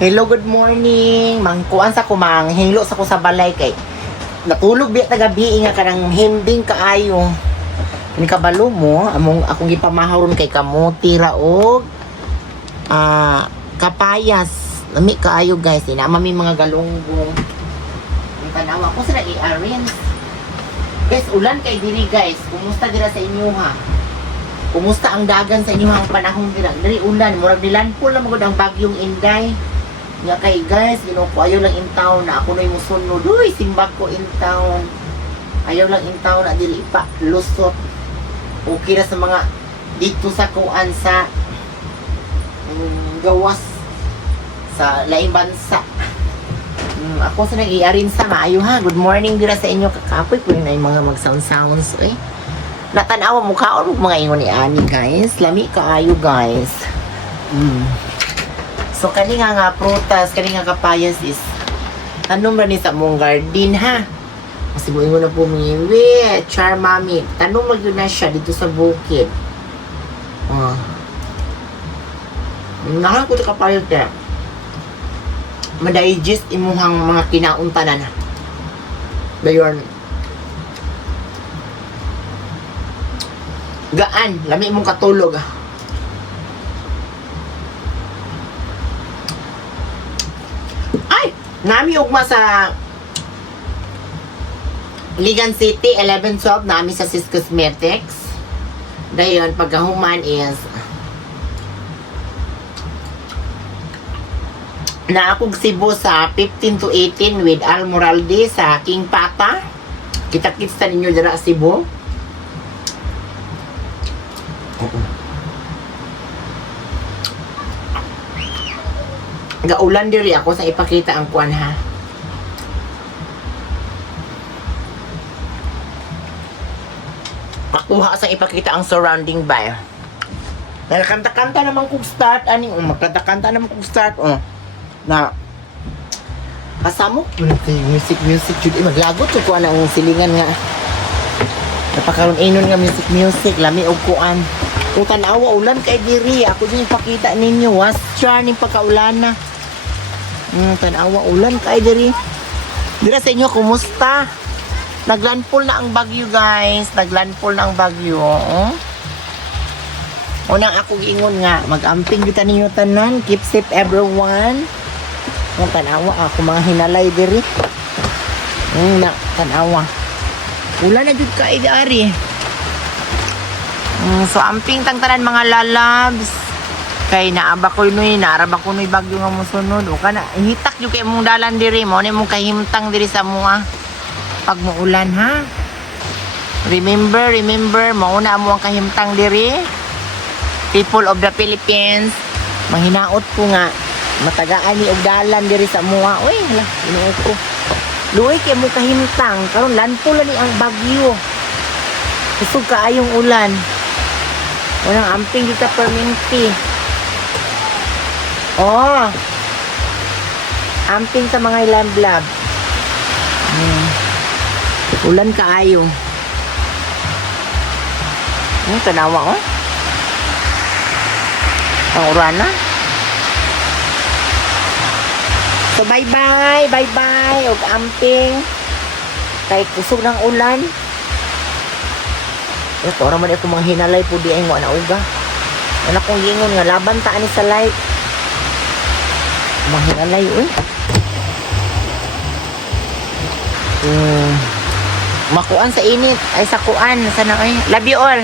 Hello, good morning. Mangkuan sa kumang hilo sa ko sa balay kay natulog biya tagabi nga kanang himding kaayo. Ni kabalo mo among akong gipamaharon kay kamuti ra og kapayas. Lami kaayo guys, inama mi mga galunggong. Ang tanawa ko sila i-arrange. Guys, ulan kay diri guys. Kumusta dira sa inyo ha? Kumusta ang dagan sa inyo ang panahon dira? Diri ulan, murag nilanpol na magud ang bagyong Inday. Nga kay guys, ko ayaw lang in town na ako na yung musunod. Uy, simbag ko in town. Ayaw lang in town na dili pa lusot. Okay na sa mga dito sa kuan sa gawas sa laing bansa. Ako sa nag-i-arin sa maayo ha. Good morning dira sa inyo kakapoy. Pwede na yung mga mag-sounds. Eh. Natanawa mukha o mga ingon ni Ani guys. Lami kaayo guys. So kani nga prutas, kani nga kapayas is tanom ra ni sa mong garden ha. Kasi mo na pumiwi, char mami. Tanom mo yun na siya dito sa bukid. Nakalang ko ito kapayas na. Ma-digest imuhang mga kinauntanan. Dayon. Gaan, lami mong katulog. Nami ugma sa Ligan City, 11-12, nami sa Sis Cosmetics. Dayon, pagkahuman is na akong Cebu sa 15 to 18 with Almoralde sa King Pata. Kita-kits ninyo dira Cebu. Gaulan diri ako sa ipakita ang kuan ha. Makuha sa ipakita ang surrounding by. Nagkanta-kanta naman kung start aning magkanta-kanta naman kung start na kasamo music jud maglagot ko kuan ang silingan nga. Napakaron inon nga music lami og kuan. Kung tanawa ulan kay diri ako din ipakita ninyo was char ning pagkaulan na. Tanawa ulan kay diri. Dira sa inyo kumusta? Naglandfall na ang bagyo guys. Naglandfall na ang bagyo. Unang ako ingon nga mag-amping kita ninyo tanan. Keep safe everyone. Tanawa ako mga hinalay diri. Tanawa. Ulan na jud kay dari. So amping tang tanan mga lalabs. Kay naaba ko nuy, naaraba ko nuy bagyo nga musunod. O kana, hitak yung kay mong dalan diri mo. Ano mong kahimtang diri sa mua. Pag muulan ha. Remember, mauna mo ang kahimtang diri. People of the Philippines. Mahinaot ko nga. Matagaan ni og dalan diri sa mua. Uy, hala, inuot ko. Luoy kay mo kahimtang. Karon landfall ni ang bagyo. Kusog kaayong ulan. Unang amping kita perminti. Amping sa mga ilamblab. Ulan kaayo. Tanawa ang urana. So bye-bye og amping. Kay kusog ng ulan. Ito ra man ako mga hinalay po di ay mo na uga. Wala kong gingon nga laban ta ani sa light. Mahinalay makuan sa init ay sa kuan sana love you all.